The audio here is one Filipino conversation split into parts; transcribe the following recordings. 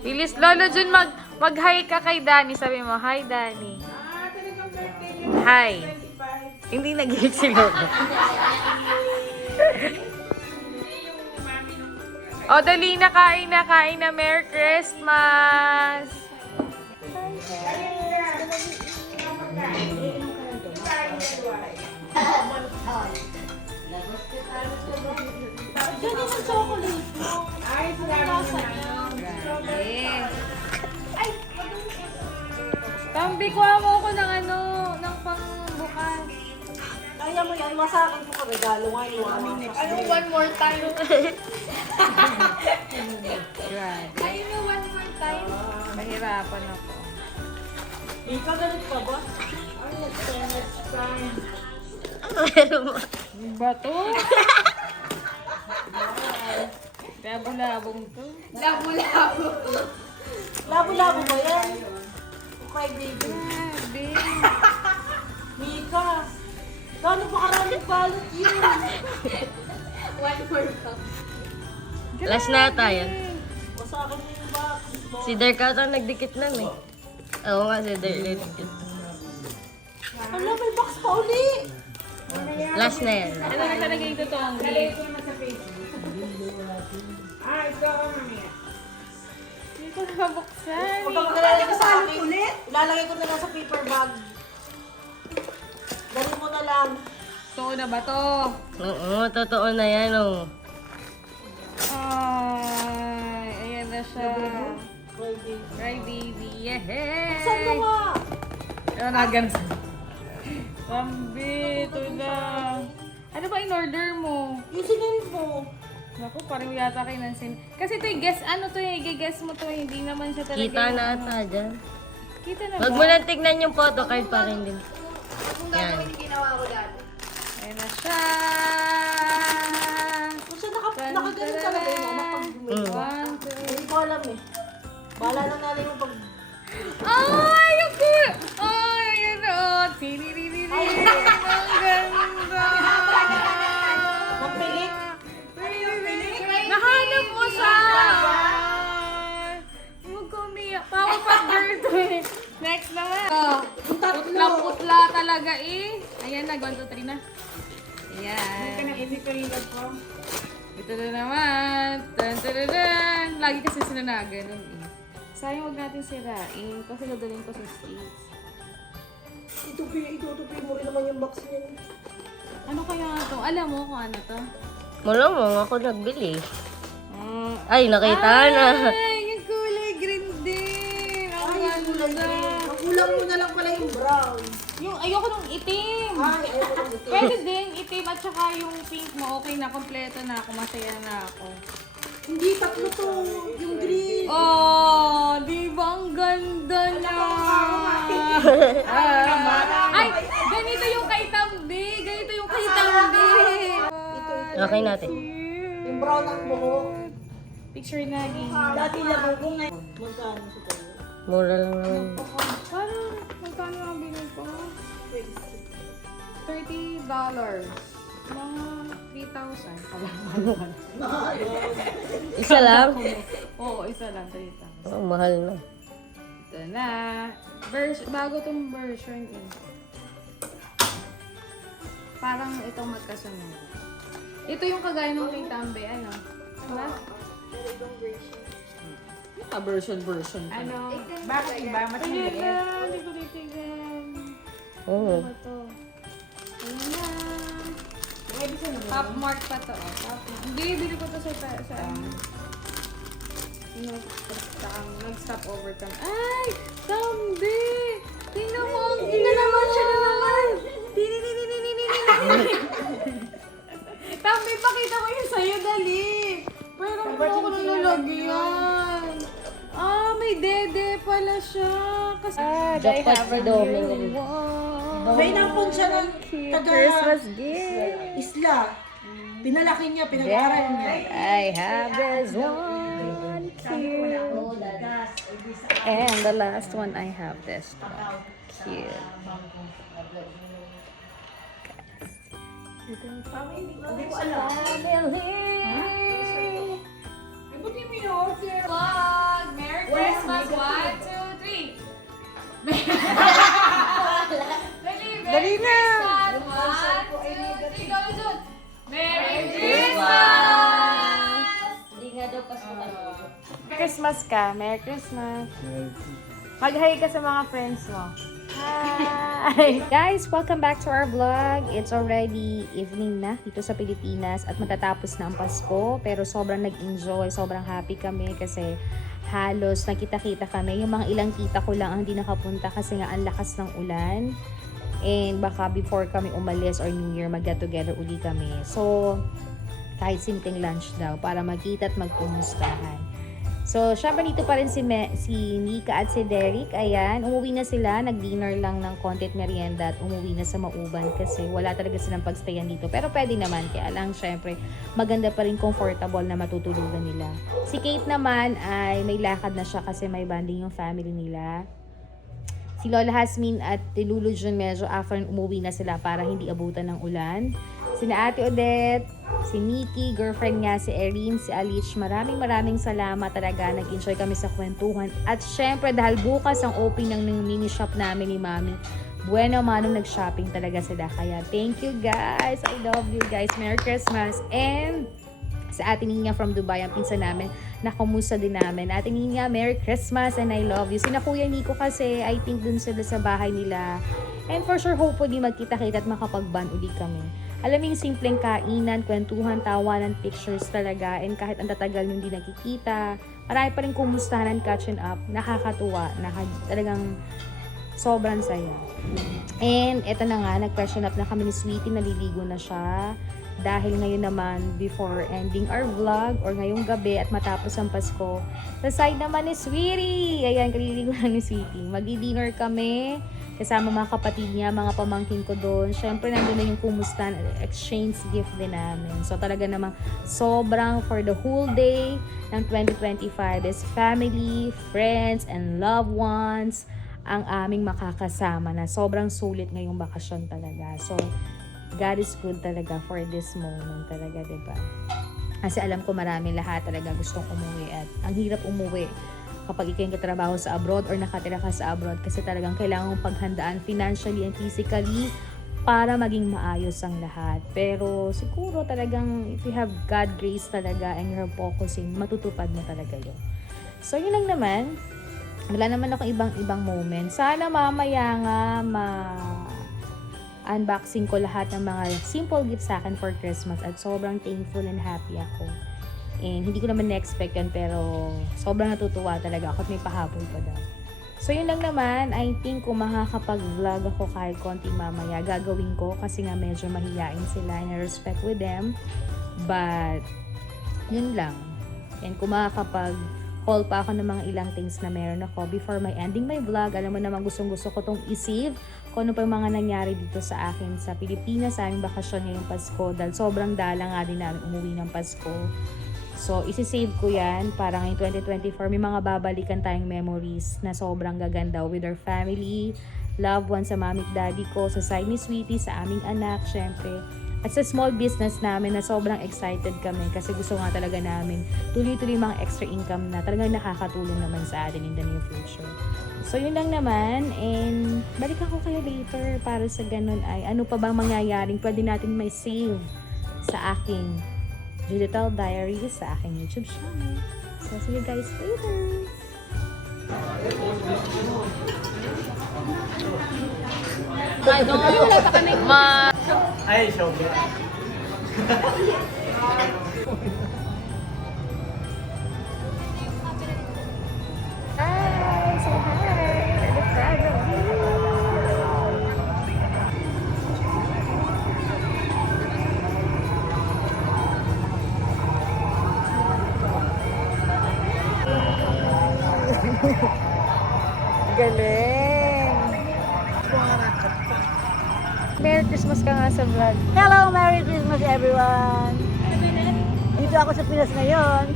Bilis, Lolo Jun, mag-hi ka kay Danny. Sabi mo, hi, Danny. Talagang birthday niya. Hi. 25. Hindi nag-hit si Lolo. O, dali na, kain na, kain na. Merry Christmas! Diyan yung chocolate. Ay, salamat naman. Tambi, kuha mo ako ng ano, ng pangbukas. Kaya mo yan, masakin ko ka regalo. Ngayon, Ano, one more time? Grabe. Ayun yung one more time. Mahirapan ako. Ika, ganit ka ba? Ay, next time. Ba to? Labo-labong to. Labo-labo. Labo-labo ba yan? Okay, baby. Grabe. Mika, gano'n pa karaming balot yun? One more time. Last na tayo. Masakin mo yung box. Si Dirk ata nagdikit na eh. Oo nga, si Dirk nagdikit. Hala, may box pa uli. Last na yan. Ano na talaga ito to? Ang Lalagay ko naman sa Facebook. Ito ako mamaya. Hindi ko na mabuksan. Huwag kang maglalagay ka sa akin. Ilalagay ko na lang sa paper bag. Dali mo na lang. Totoo na ba to? Oo, totoo na yan oh. Ay, ayan na siya. Okay, baby. Cry baby, yeah! Saan mo nga? Ano na ganun? Bambi, ito na. Ano ba in-order mo? Yung sinend mo. Naku, parang yata kay Nansin. Kasi ito yung guess, ano to yung i-guess mo to, hindi naman siya talaga. Kita yung na ano. ata dyan. Kita na Huwag ba? mo lang tignan yung photocard pa rin din. Kung Yan. gagawin yung ginawa ko dati. Ayan na siya. Kung siya nakaganon ka na ba yun? Pag Mm. One, two. Hindi ko alam eh. Bahala na natin yung pag... Ay, ang cool! Ay, ayan na. Oh. Tiniririri. Ang ganda. Napilik? Nahanap mo siya! Huwag ko umiyak. Power Puff Girl to eh. Next naman. Oh, putla-putla talaga eh. Ayan na, 1, 2, 3 na. Ayan. Ito na ini-clean ko. Ito na naman. Tan, tan, tan, tan. Lagi kasi sila na ganun eh. Sayang huwag natin sirain kasi dadalhin ko sa States. Itutupi mo rin naman yung box niya. Ano kaya to? Alam mo kung ano to? Malamang ako nagbili. Mm. Ay, nakita na. Ay, yung kulay green din. Ang Ay, kulay ganda. green. Ang kulang mo na lang pala yung brown. Yung ayoko nung itim. Ay, ayaw ko ito. Pwede din, itim at saka yung pink mo, okay na, kompleto na ako, masaya na ako. Hindi, tatlo to. Yung green. Oh, di ba ang ganda niya? Ay, ganito yung kay Tambi. Ganito yung kay Tambi. Okay natin. Yung brown ang buhok. Picture na din. Dati lang ko ngayon. Magkano sa tayo? Mura lang naman. Parang, magkano ang binili ko? $30. Mga 3,000. Isa lang? Oo, isa lang, 3,000. Oh, mahal na. Ito na. Bago tong version eh. Parang itong magkasunod. Ito yung kagaya ng kay Tambe, ano? Diba? Version. Ano? Bakit iba? Mas Ayun maliit. na, hindi ko titigan. Oo. Ano ba to? Ayun na. Top mark pa to. Oh. Top mark. Hindi, bili ko to sa ano. Yung nag-stop over ka. Ay! Tambi! Tingnan mo! Tingnan naman siya na naman! Tambi, pakita mo yung sa'yo, dali! Pero mo ako nalalagyan. Ah, may dede pala siya. Kasi, Jackpot si Doming. wow! May nampun siya ng taga Christmas gift! isla. Pinalaki niya, pinag-aaral niya. I have this one here. And the last one, I have this one. Cute. Hindi ko alam. Family! Buti mo in-order. Vlog! Merry Dali na! Merry Christmas! Hindi nga daw Pasko tayo. Christmas ka. Merry Christmas. Mag-hi ka sa mga friends mo. Hi! Guys, welcome back to our vlog. It's already evening na dito sa Pilipinas at matatapos na ang Pasko. Pero sobrang nag-enjoy, sobrang happy kami kasi halos nakita-kita kami. Yung mga ilang kita ko lang ang hindi nakapunta kasi nga ang lakas ng ulan. And baka before kami umalis or New Year, mag-get together uli kami. So, kahit simpleng lunch daw para magkita at magkumustahan. So, syempre dito pa rin si Mika at si Derek. Ayan, umuwi na sila. Nag-dinner lang ng konti at merienda at umuwi na sa Mauban kasi wala talaga silang pagstayan dito. Pero pwede naman. Kaya lang, syempre, maganda pa rin comfortable na matutulugan nila. Si Kate naman ay may lakad na siya kasi may banding yung family nila. Si Lola Hasmin at Lulu Jun medyo after umuwi na sila para hindi abutan ng ulan. Sina Ate Odette, si Nikki, girlfriend niya, si Erin, si Alich. Maraming salamat talaga. Nag-enjoy kami sa kwentuhan. At syempre dahil bukas ang opening ng mini shop namin ni Mami, bueno manong nag-shopping talaga sila. Kaya thank you guys. I love you guys. Merry Christmas. And sa Ate Nina from Dubai, ang pinsan namin, nakumusta din namin. Ate Nina, Merry Christmas and I love you. Sina Kuya Nico kasi, I think dun sila sa bahay nila. And for sure, hopefully magkita-kita at makapag-band uli kami. Alam mo yung simpleng kainan, kwentuhan, tawanan, pictures talaga. And kahit ang tatagal nung hindi nakikita, marami pa rin kumustahan, catching up. Nakakatuwa. Talagang sobrang saya. And eto na nga, nag-question up na kami ni Sweetie, naliligo na siya. Dahil ngayon naman, before ending our vlog, or ngayong gabi at matapos ang Pasko, sa side naman ni Sweetie. Ayan, kaliligo lang ni Sweetie. Mag-dinner kami. Kasama mga kapatid niya, mga pamangkin ko doon. Siyempre, nandun na yung kumusta, exchange gift din namin. So, talaga namang sobrang for the whole day ng 2025 is family, friends, and loved ones ang aming makakasama na sobrang sulit ngayong bakasyon talaga. So, God is good talaga for this moment talaga, diba? Kasi alam ko marami lahat talaga gustong umuwi at ang hirap umuwi kapag ikaw yung katrabaho sa abroad or nakatira ka sa abroad kasi talagang kailangan mong paghandaan financially and physically para maging maayos ang lahat. Pero siguro talagang if you have God grace talaga and you're focusing, matutupad mo talaga yun. So yun lang naman. Wala naman ako ibang moment. Sana mamaya nga unboxing ko lahat ng mga simple gifts sa akin for Christmas at sobrang thankful and happy ako. And hindi ko naman na-expect yan pero sobrang natutuwa talaga ako at may pahabol pa daw. So yun lang naman, I think kung makakapag-vlog ako kahit konti mamaya, gagawin ko kasi nga medyo mahihain sila and I respect with them. But yun lang. And kung makakapag-haul pa ako ng mga ilang things na meron ako before my ending my vlog, alam mo naman gustong-gusto ko tong i-save kung ano pa yung mga nangyari dito sa akin sa Pilipinas, sa aming bakasyon ngayong Pasko dahil sobrang dala nga din namin umuwi ng Pasko. So, isi-save ko yan para ngayong 2024 may mga babalikan tayong memories na sobrang gaganda with our family, loved ones, sa mami at daddy ko, sa side ni Sweetie, sa aming anak, syempre. At sa small business namin na sobrang excited kami kasi gusto nga talaga namin tuloy-tuloy mga extra income na talagang nakakatulong naman sa atin in the near future. So, yun lang naman. And balikan ko kayo later para sa ganun ay ano pa bang mangyayaring pwede natin may save sa aking digital diary sa aking YouTube channel. So, see you guys later! Wala pa kami Ay, show me. Hi! Say hi! The frog of you! Galing! Merry Christmas ka nga sa vlog. Hello, Merry Christmas everyone! Dito ako sa Pinas ngayon.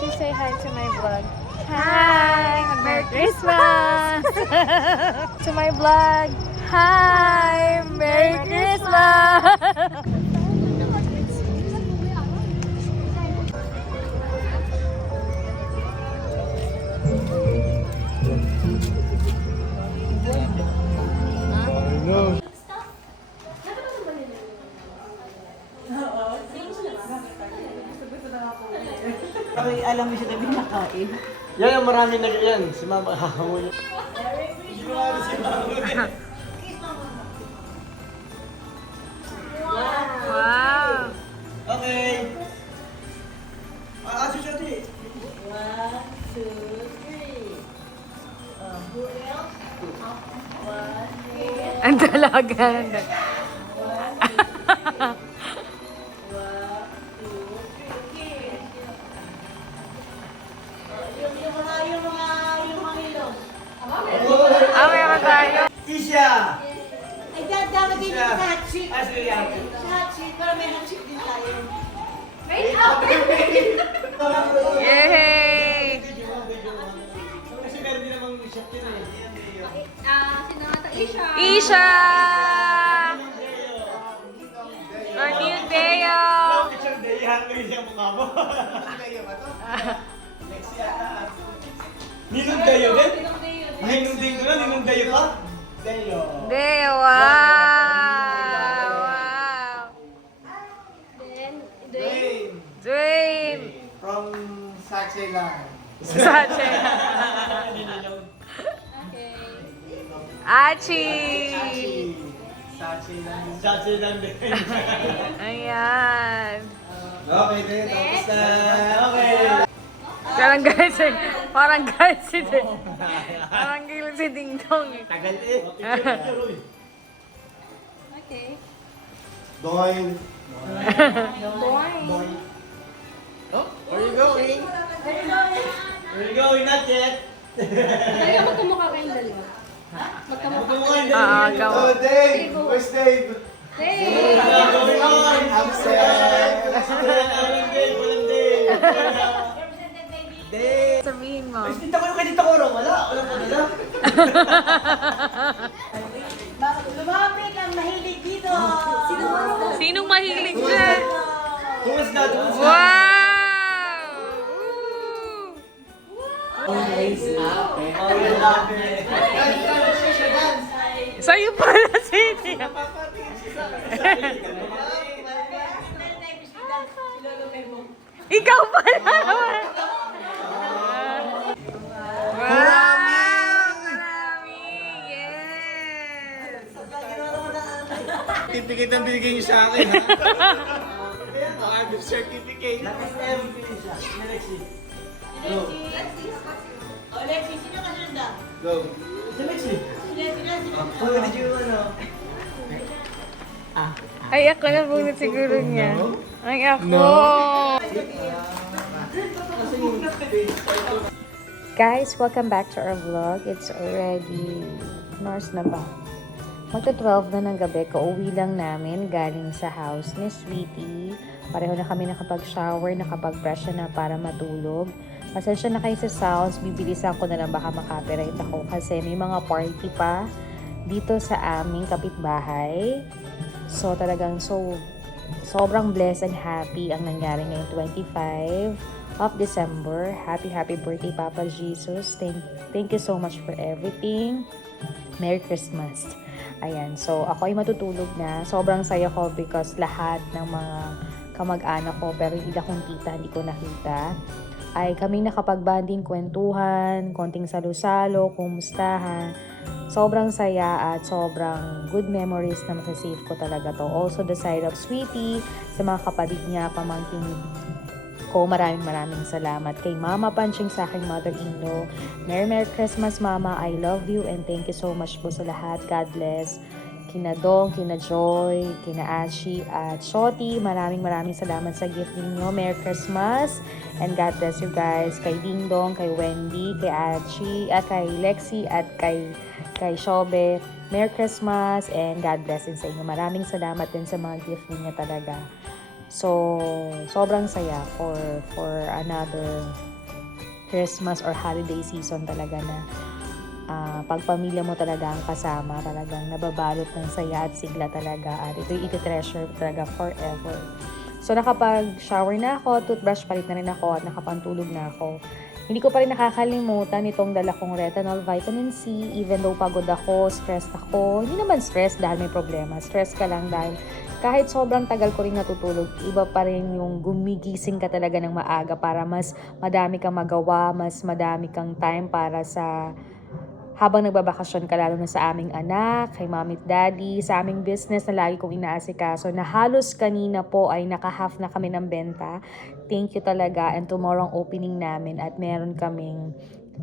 She say hi to my vlog. Hi! Merry Christmas! To my vlog. Hi! Merry Christmas! alam mo siya kami nakain. Yan ang maraming yan. Si Mama kakahuli. Sigurado si Mama. Wow! Okay. Aso siya di. 1, 2, 3. Who else? 1, 2, Ang dalaga. 3. Yung mga ilong. Meron tayo. Isha! Ay, dapat din sa hot chick. Ah, sige, ate. Sa hot chick, para may hot chick din tayo. Yay! Kasi meron din namang shop yun eh. Sinamata Isha. Isha! Martin Deo! Picture day, hanggang siya mukha mo. Ninong Dayo din? Ninong Dayo na, Ninong Dayo ka? Dayo. Deo! Wow! Dwayne. Dwayne! From Sache lang. Sache! Achi! Sache lang din. Ayan! Okay din, tapos na. Okay. Parang guys si Parang gilid si Ding Dong eh. Tagal eh. Picture, uy. Okay. Doin. Oh, where you going? Where you going? Not yet. Talaga magkamukha kayong dalawa. Magkamukha. Gawa. Oh, Dave! Where's Dave? Hey! What's going on? I'm sad. Walang Dave, walang Dave. Dave! Sabihin mo. Ay, dito ko yung kay Tita Coro. Wala pa nila. Lumapit ang mahilig dito. Sinong mahilig dyan? Who is that? Who is that? Wow! Always happy. Always happy. Sa'yo pala si Tia. Ikaw pala naman. Wow! Marami! Yes! Certificate ang binigay niyo sa akin, ha? Baka gift certificate. MVP siya. Alexi. Go. O, Lexi, sino ka sunod? Go. Si Alexi. Oh, did you ano? Ay, ako na bunot siguro niya. Ay, ako! Guys, welcome back to our vlog. It's already... Nars na ba? Magta-12 na ng gabi. Kauwi lang namin galing sa house ni Sweetie. Pareho na kami nakapag-shower, nakapag-brush na para matulog. Pasensya na kayo sa sounds. Bibilisan ko na lang baka makapiright ako kasi may mga party pa dito sa aming kapitbahay. So talagang sobrang blessed and happy ang nangyari ngayong 25 of December. Happy birthday Papa Jesus. Thank you so much for everything. Merry Christmas. Ayan, so ako ay matutulog na. Sobrang saya ko because lahat ng mga kamag-anak ko, pero yung ila kong tita, hindi ko nakita, ay kami nakapag-banding, kwentuhan, konting salo-salo, kumustahan. Sobrang saya at sobrang good memories na masasave ko talaga to. Also the side of Sweetie, sa mga kapatid niya, pamangkin ko, maraming salamat. Kay Mama Panching, sa aking mother-in-law. Merry Christmas, Mama. I love you and thank you so much po sa lahat. God bless. Kina Dong, kina Joy, kina Ashi, at Shoti. Maraming salamat sa gift ninyo. Merry Christmas and God bless you guys. Kay Ding Dong, kay Wendy, kay Ashi, at kay Lexi, at kay Shobe. Merry Christmas and God bless din sa inyo. Maraming salamat din sa mga gift ninyo talaga. So, sobrang saya for another Christmas or holiday season talaga na pagpamilya mo talaga ang kasama, talagang nababalot ng saya at sigla talaga at ito iti-treasure talaga forever. So, nakapag-shower na ako, toothbrush palit na rin ako at nakapantulog na ako. Hindi ko pa rin nakakalimutan itong dala kong retinol vitamin C. Even though pagod ako, stressed ako. Hindi naman stress dahil may problema. Stress ka lang dahil kahit sobrang tagal ko rin natutulog, iba pa rin yung gumigising ka talaga ng maaga para mas madami kang magawa, mas madami kang time para sa habang nagbabakasyon ka, lalo na sa aming anak, kay mommy at daddy, sa aming business na lagi kong inaasikaso na halos kanina po ay naka-half na kami ng benta. Thank you talaga, and tomorrow ang opening namin at meron kaming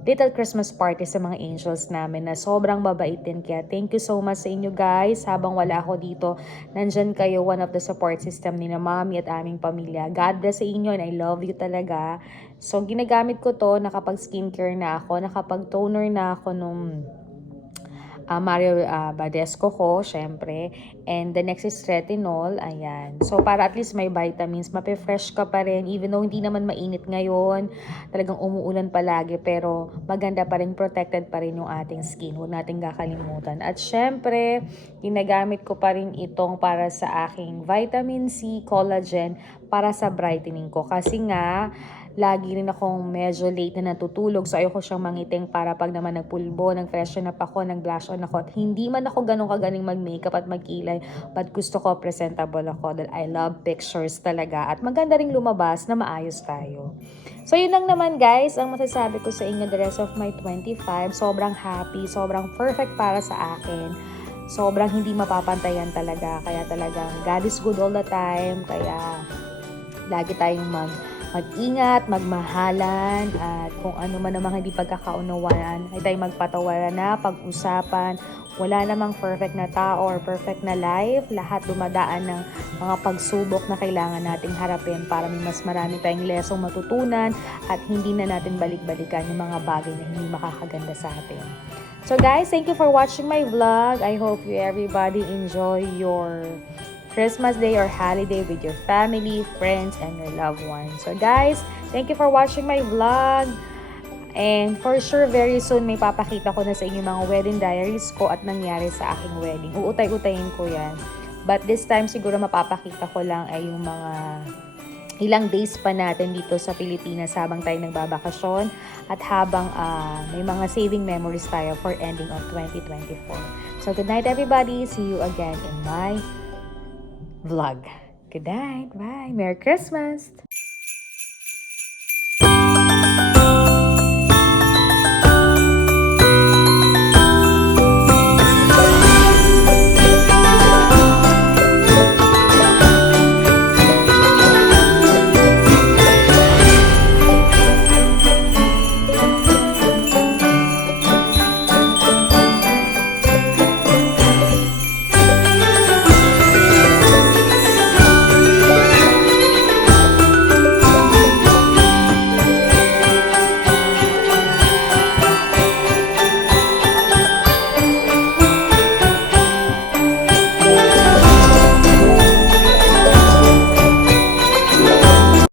little Christmas party sa mga angels namin na sobrang babaitin. Kaya thank you so much sa inyo guys. Habang wala ako dito, nandyan kayo, one of the support system ni na mommy at aming pamilya. God bless sa inyo and I love you talaga. So ginagamit ko to, nakapag skincare na ako, nakapag toner na ako nung Mario Badescu ko, syempre. And the next is retinol, ayan. So, para at least may vitamins, mape-fresh ka pa rin, even though hindi naman mainit ngayon, talagang umuulan palagi, pero maganda pa rin, protected pa rin yung ating skin. Huwag natin kakalimutan. At syempre, ginagamit ko pa rin itong para sa aking vitamin C, collagen, para sa brightening ko. Kasi nga, lagi rin akong medyo late na natutulog. So, ayoko siyang mangiting para pag naman nagpulbo, nag-freshen up ako, nag-blush on ako. At hindi man ako ganun kagaling mag-makeup at magkilay. But gusto ko presentable ako dahil I love pictures talaga. At maganda rin lumabas na maayos tayo. So, yun lang naman guys, ang masasabi ko sa inyo the rest of my 25. Sobrang happy, sobrang perfect para sa akin. Sobrang hindi mapapantayan talaga. Kaya talagang God is good all the time. Kaya lagi tayong mag-ingat, magmahalan, at kung ano man namang hindi pagkakaunawaan, ay tayo magpatawaran na, pag-usapan. Wala namang perfect na tao or perfect na life. Lahat dumadaan ng mga pagsubok na kailangan nating harapin para may mas marami tayong lesong matutunan at hindi na natin balik-balikan yung mga bagay na hindi makakaganda sa atin. So guys, thank you for watching my vlog. I hope you everybody enjoy your Christmas day or holiday with your family, friends, and your loved ones. So guys, thank you for watching my vlog. And for sure, very soon may papakita ko na sa inyo mga wedding diaries ko at nangyari sa aking wedding. Uutay-utayin ko yan. But this time siguro mapapakita ko lang ay yung mga ilang days pa natin dito sa Pilipinas habang tayo nagbabakasyon at habang may mga saving memories tayo for ending of 2024. So good night everybody. See you again in my vlog. Good night. Bye. Merry Christmas.